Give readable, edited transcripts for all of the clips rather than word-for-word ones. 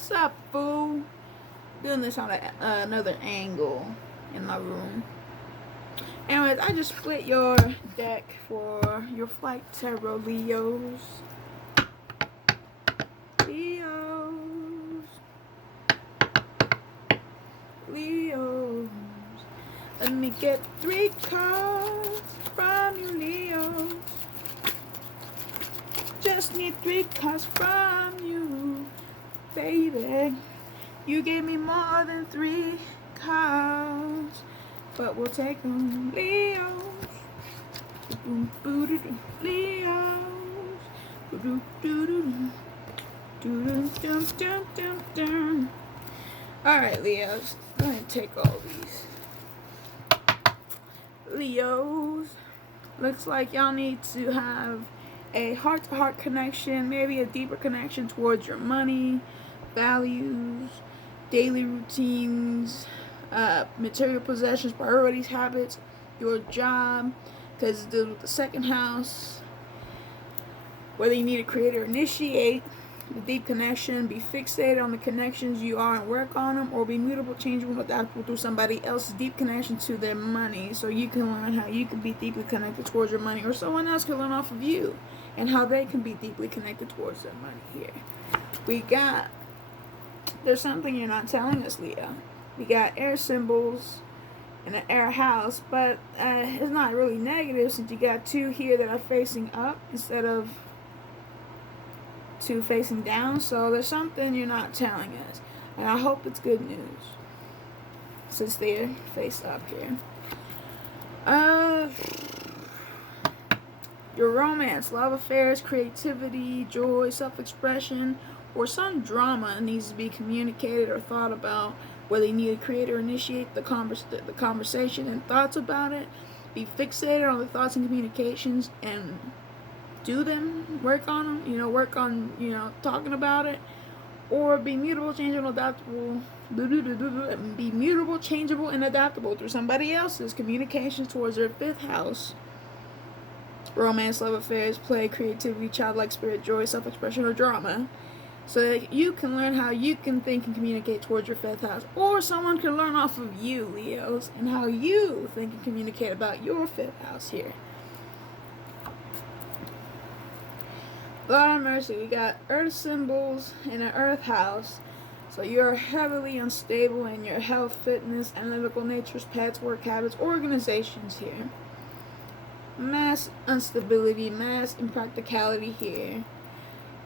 Sup, fool? Doing this on another angle in my room. Anyways, I just split your deck for your Flight Tarot Leos. Leos. Leos. Let me get 3 cards from you, Leos. Just need 3 cards from you, baby. You gave me more than 3 cards, but we'll take them, Leos. Leos. Alright, Leos. Go ahead and take all these. Leos. Looks like y'all need to have a heart-to-heart connection, maybe a deeper connection towards your money, values, daily routines, material possessions, priorities, habits, your job, because it deals with the second house. Whether you need to create or initiate the deep connection, be fixated on the connections you are and work on them, or be mutable, changeable, adaptable through somebody else's deep connection to their money, so you can learn how you can be deeply connected towards your money, or someone else can learn off of you and how they can be deeply connected towards their money here. We got, there's something you're not telling us, Leo. We got air symbols in an air house, but it's not really negative since you got 2 here that are facing up instead of 2 facing down. So there's something you're not telling us, and I hope it's good news since they're face up here. Your romance, love affairs, creativity, joy, self-expression, or some drama needs to be communicated or thought about, whether you need to create or initiate the conversation and thoughts about it. Be fixated on the thoughts and communications and do them, work on them, work on, talking about it. Or be mutable, changeable, adaptable, be mutable, changeable, and adaptable through somebody else's communications towards their 5th house. Romance, love affairs, play, creativity, childlike spirit, joy, self-expression, or drama. So that you can learn how you can think and communicate towards your 5th house. Or someone can learn off of you, Leos, and how you think and communicate about your 5th house here. Lord have mercy, we got earth symbols in an earth house. So you're heavily unstable in your health, fitness, analytical natures, pets, work habits, organizations here. Mass instability, mass impracticality here.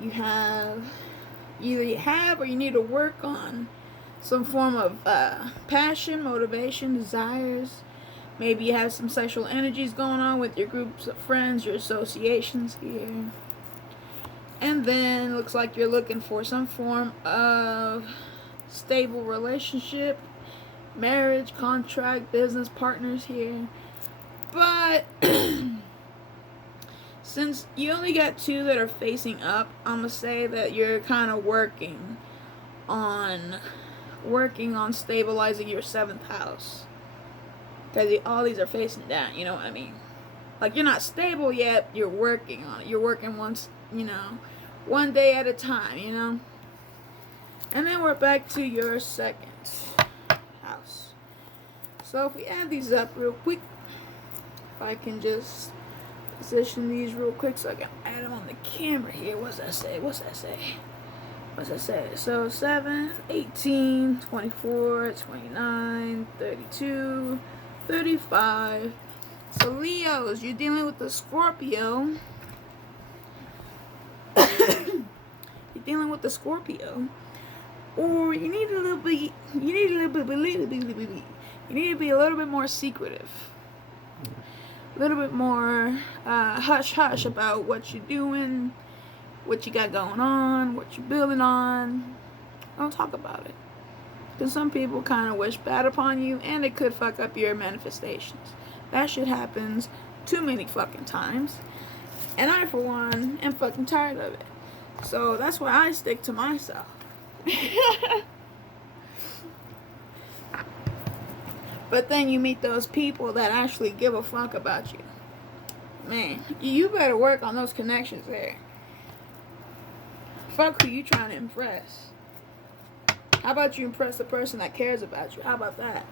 You have or you need to work on some form of passion, motivation, desires. Maybe you have some sexual energies going on with your groups of friends, your associations here. And then looks like you're looking for some form of stable relationship, marriage, contract, business partners here. But since you only got 2 that are facing up, I'm going to say that you're kind of working on stabilizing your 7th house. Because all these are facing down, you know what I mean? Like, you're not stable yet, you're working on it. You're working one day at a time, And then we're back to your 2nd house. So if we add these up real quick, if I can just position these real quick so I can add them on the camera here. What's that say? So 7, 18, 24, 29, 32, 35. So Leos, you're dealing with the Scorpio. You're dealing with the Scorpio. Or you need to be a little bit more secretive. A little bit more hush-hush about what you're doing, what you got going on, what you're building on. Don't talk about it. Because some people kind of wish bad upon you, and it could fuck up your manifestations. That shit happens too many fucking times. And I, for one, am fucking tired of it. So that's why I stick to myself. But then you meet those people that actually give a fuck about you. Man, you better work on those connections there. Fuck who you trying to impress. How about you impress the person that cares about you? How about that?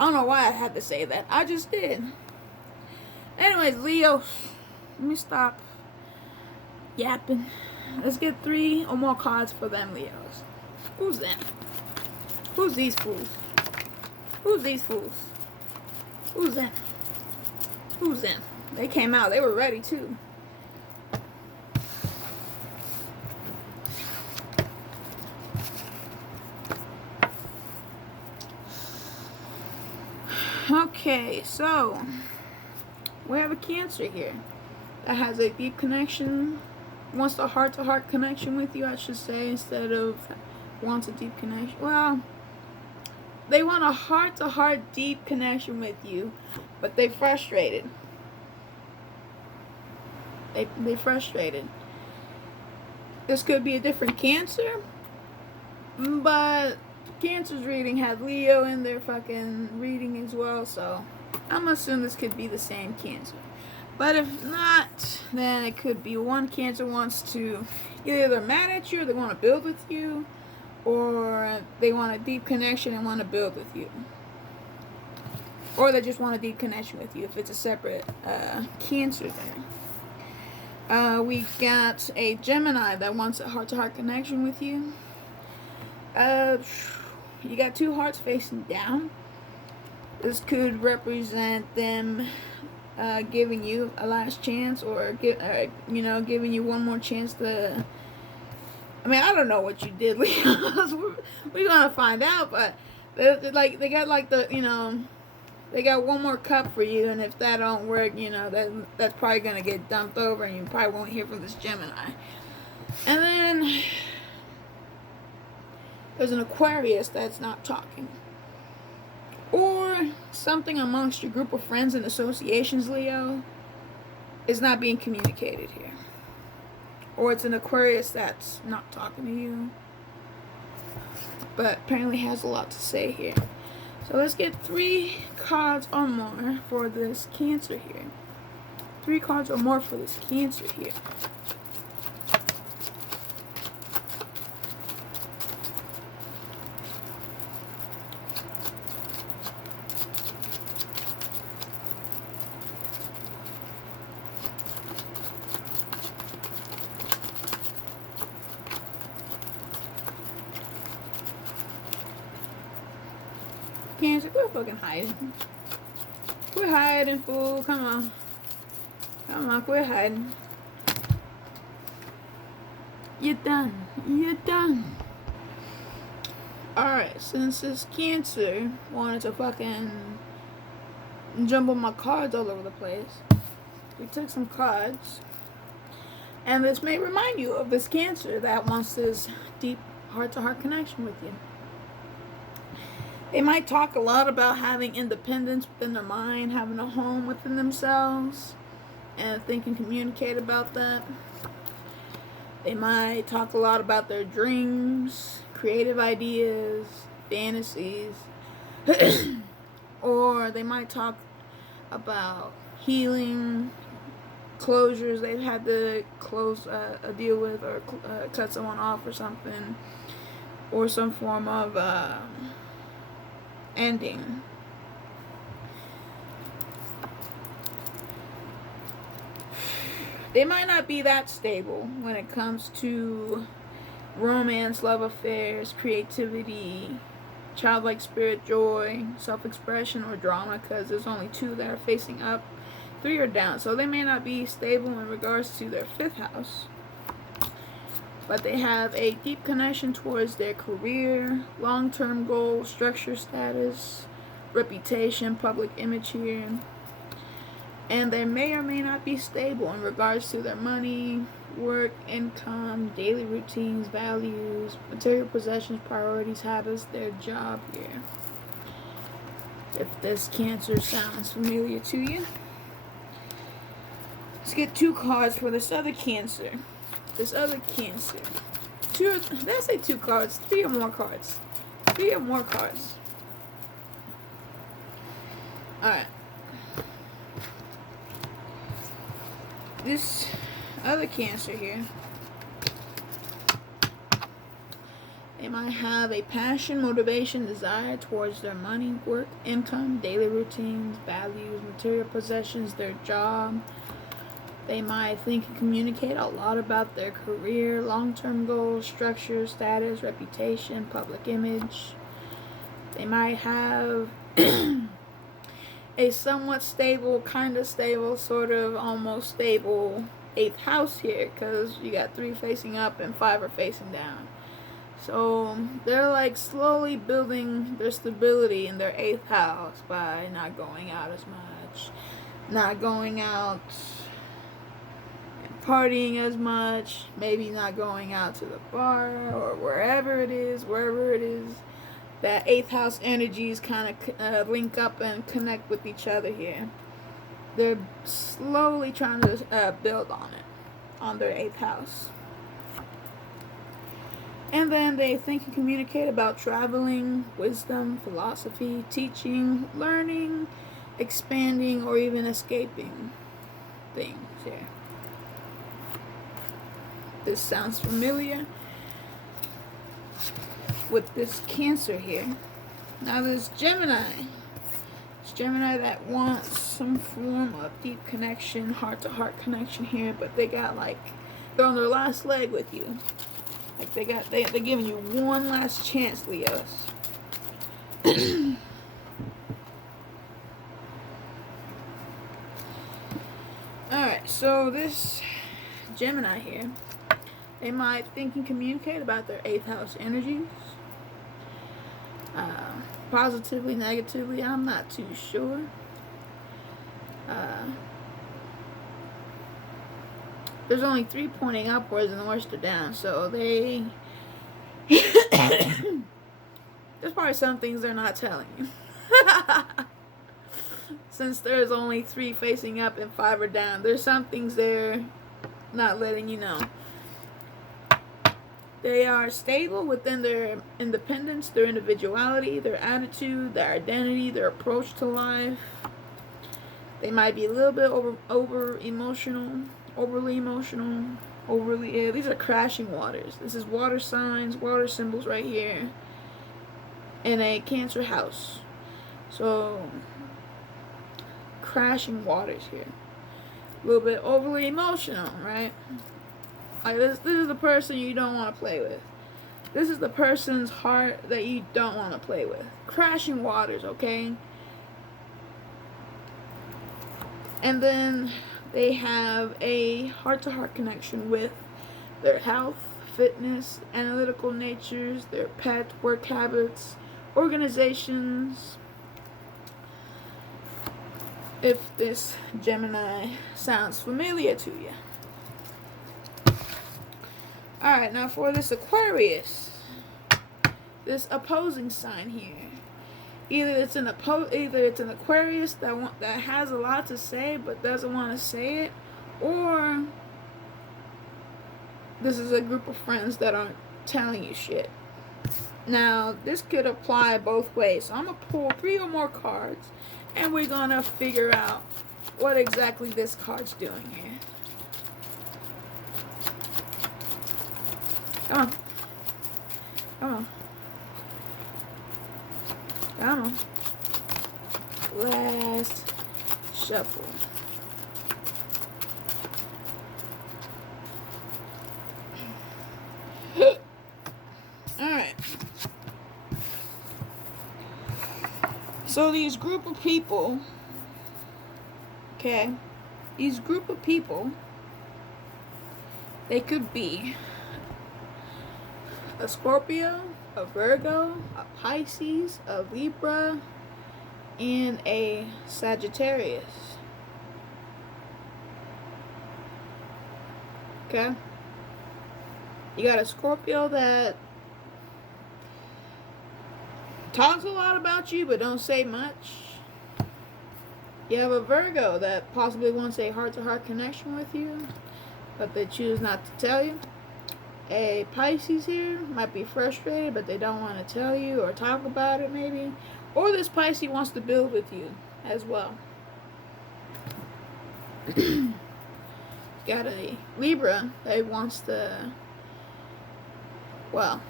I don't know why I had to say that. I just did. Anyways, Leo, let me stop yapping. Let's get 3 or more cards for them Leos. Who's them? Who's these fools? Who's these fools? Who's them? Who's them? They came out. They were ready too. Okay, so we have a Cancer here that has a deep connection, wants a heart-to-heart connection with you, I should say, instead of wants a deep connection. Well, they want a heart-to-heart deep connection with you, but they frustrated. They frustrated. This could be a different Cancer, but Cancer's reading had Leo in their fucking reading as well, so I'm assuming this could be the same Cancer. But if not, then it could be one Cancer wants to either they're mad at you or they want to build with you, or they want a deep connection and want to build with you, or they just want a deep connection with you if it's a separate Cancer there. We got a Gemini that wants a heart-to-heart connection with you. You got 2 hearts facing down. This could represent them giving you a last chance, or giving you one more chance to. I mean, I don't know what you did, Leos. We're gonna find out, but they got like they got one more cup for you, and if that don't work, that's probably gonna get dumped over, and you probably won't hear from this Gemini. And then there's an Aquarius that's not talking. Or something amongst your group of friends and associations, Leo, is not being communicated here. Or it's an Aquarius that's not talking to you, but apparently has a lot to say here. So let's get 3 cards or more for this Cancer here. 3 cards or more for this Cancer here. Cancer, quit fucking hiding. Quit hiding, fool. Come on. Come on, quit hiding. You're done. You're done. Alright, since this Cancer wanted to fucking jumble my cards all over the place, we took some cards. And this may remind you of this Cancer that wants this deep heart-to-heart connection with you. They might talk a lot about having independence within their mind, having a home within themselves, and think and communicate about that. They might talk a lot about their dreams, creative ideas, fantasies, or they might talk about healing, closures they've had to close a deal with, or cut someone off or something, or some form of ending. They might not be that stable when it comes to romance, love affairs, creativity, childlike spirit, joy, self-expression, or drama, because there's only 2 that are facing up, 3 are down. So they may not be stable in regards to their 5th house, but they have a deep connection towards their career, long-term goals, structure, status, reputation, public image here. And they may or may not be stable in regards to their money, work, income, daily routines, values, material possessions, priorities. How does their job here? If this Cancer sounds familiar to you. Let's get 2 cards for this other Cancer. This other Cancer. 2, did I say 2 cards? 3 or more cards. 3 or more cards. Alright. This other Cancer here They might have a passion, motivation, desire towards their money, work, income, daily routines, values, material possessions, their job. They might think and communicate a lot about their career, long-term goals, structure, status, reputation, public image. They might have a somewhat stable, kind of stable, sort of almost stable 8th house here, because you got 3 facing up and 5 are facing down. So they're like slowly building their stability in their 8th house by not going out as much, not going out and partying as much, maybe not going out to the bar or wherever it is that 8th house energies kind of link up and connect with each other here. They're slowly trying to build on it, on their 8th house. And then they think and communicate about traveling, wisdom, philosophy, teaching, learning, expanding, or even escaping things here. This sounds familiar with this Cancer here. Now there's Gemini. It's Gemini that wants some form of deep connection, heart-to-heart connection here, but they got like, they're on their last leg with you. Like they're giving you one last chance, Leos. Alright, so this Gemini here, they might think and communicate about their 8th house energies. Positively, negatively, I'm not too sure. There's only 3 pointing upwards and the rest are down, so they there's probably some things they're not telling you. Since there's only 3 facing up and 5 are down, there's some things they're not letting you know. They are stable within their independence, their individuality, their attitude, their identity, their approach to life. They might be a little bit overly emotional. Yeah, these are crashing waters. This is water signs, water symbols right here in a Cancer house. So, crashing waters here. A little bit overly emotional, right? Like this is the person you don't want to play with. This is the person's heart that you don't want to play with. Crashing waters, okay? And then they have a heart-to-heart connection with their health, fitness, analytical natures, their pet, work habits, organizations. If this Gemini sounds familiar to you. Alright, now for this Aquarius, this opposing sign here. Either it's an Aquarius that has a lot to say but doesn't want to say it, or this is a group of friends that aren't telling you shit. Now, this could apply both ways. So I'm going to pull 3 or more cards, and we're going to figure out what exactly this card's doing here. Come on. Come on. Come on. Last shuffle. Alright. So these group of people, okay, they could be a Scorpio, a Virgo, a Pisces, a Libra, and a Sagittarius. Okay? You got a Scorpio that talks a lot about you but don't say much. You have a Virgo that possibly wants a heart-to-heart connection with you, but they choose not to tell you. A Pisces here might be frustrated, but they don't want to tell you or talk about it maybe. Or this Pisces wants to build with you as well. Got a Libra that wants to, well,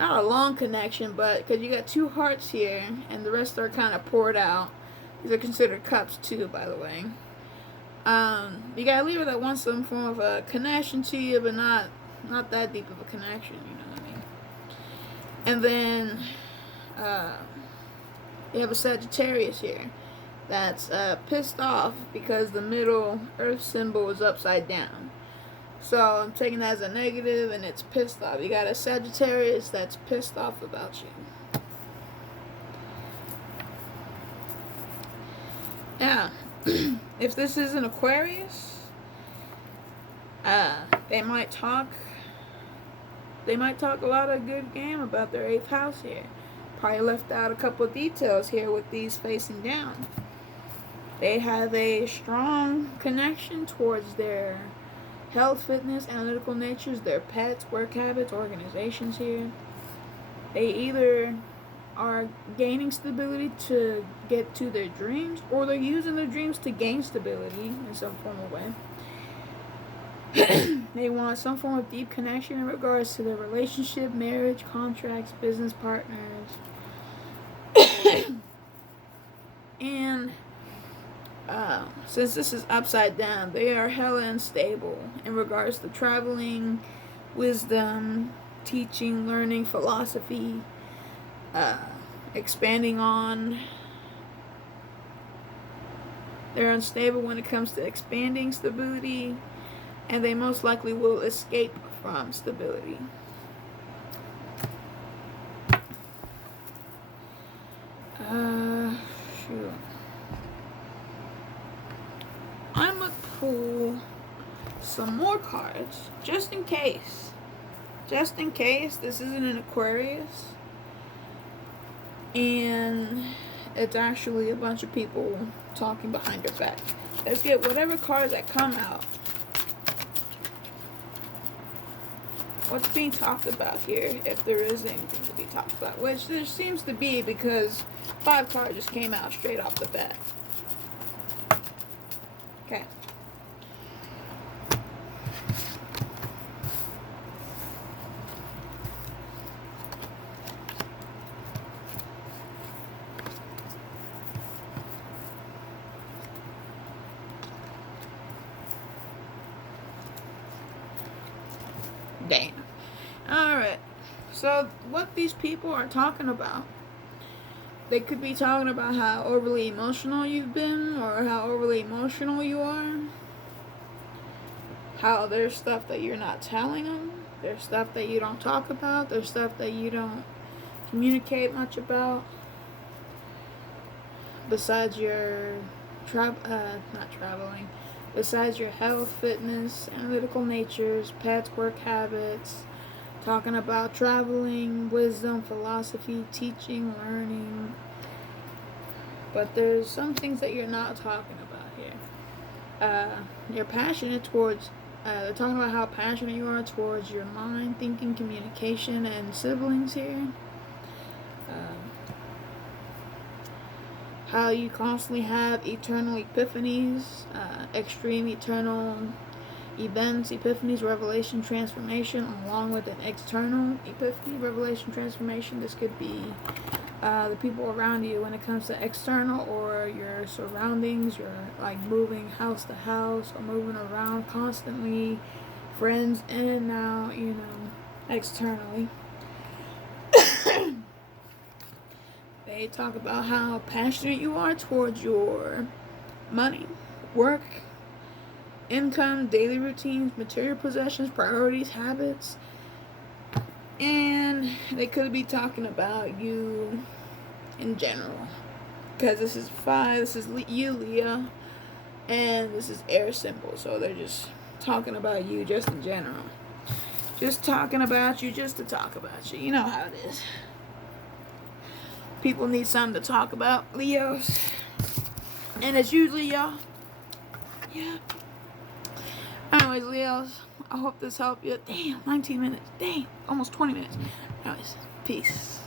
not a long connection, but because you got 2 hearts here, and the rest are kind of poured out. These are considered cups too, by the way. You got a Libra that wants some form of a connection to you, but not that deep of a connection, you know what I mean? And then you have a Sagittarius here that's pissed off because the middle Earth symbol is upside down. So I'm taking that as a negative, and it's pissed off. You got a Sagittarius that's pissed off about you. Yeah. If this is an Aquarius, they might talk a lot of good game about their 8th house here. Probably left out a couple of details here with these facing down. They have a strong connection towards their health, fitness, analytical natures, their pets, work habits, organizations here. They either are gaining stability to get to their dreams, or they're using their dreams to gain stability in some form of way. They want some form of deep connection in regards to their relationship, marriage, contracts, business partners. And since this is upside down, they are hella unstable in regards to traveling, wisdom, teaching, learning, philosophy, expanding on. They're unstable when it comes to expanding stability, and they most likely will escape from stability. Shoot. I'm gonna pull some more cards just in case. Just in case this isn't an Aquarius and it's actually a bunch of people talking behind your back. Let's get whatever cards that come out. What's being talked about here, if there is anything to be talked about, which there seems to be because 5 cards just came out straight off the bat. Okay. Damn. Alright. So, what these people are talking about, they could be talking about how overly emotional you've been, or how overly emotional you are. How there's stuff that you're not telling them. There's stuff that you don't talk about. There's stuff that you don't communicate much about. Besides your not traveling. Besides your health, fitness, analytical natures, pets, work habits, talking about traveling, wisdom, philosophy, teaching, learning. But there's some things that you're not talking about here. You're passionate towards, they're talking about how passionate you are towards your mind, thinking, communication, and siblings here. How you constantly have eternal epiphanies, extreme eternal events, epiphanies, revelation, transformation, along with an external epiphany, revelation, transformation. This could be the people around you when it comes to external, or your surroundings. You're like moving house to house or moving around constantly, friends in and out, you know, externally. They talk about how passionate you are towards your money, work, income, daily routines, material possessions, priorities, habits. And they could be talking about you in general. Because this is 5, this is you, Leah, and this is air symbol. So they're just talking about you just in general. Just talking about you just to talk about you. You know how it is. People need something to talk about, Leos. And it's usually y'all. Yeah. Anyways, Leos, I hope this helped you. Damn, 19 minutes. Damn, almost 20 minutes. Anyways, peace.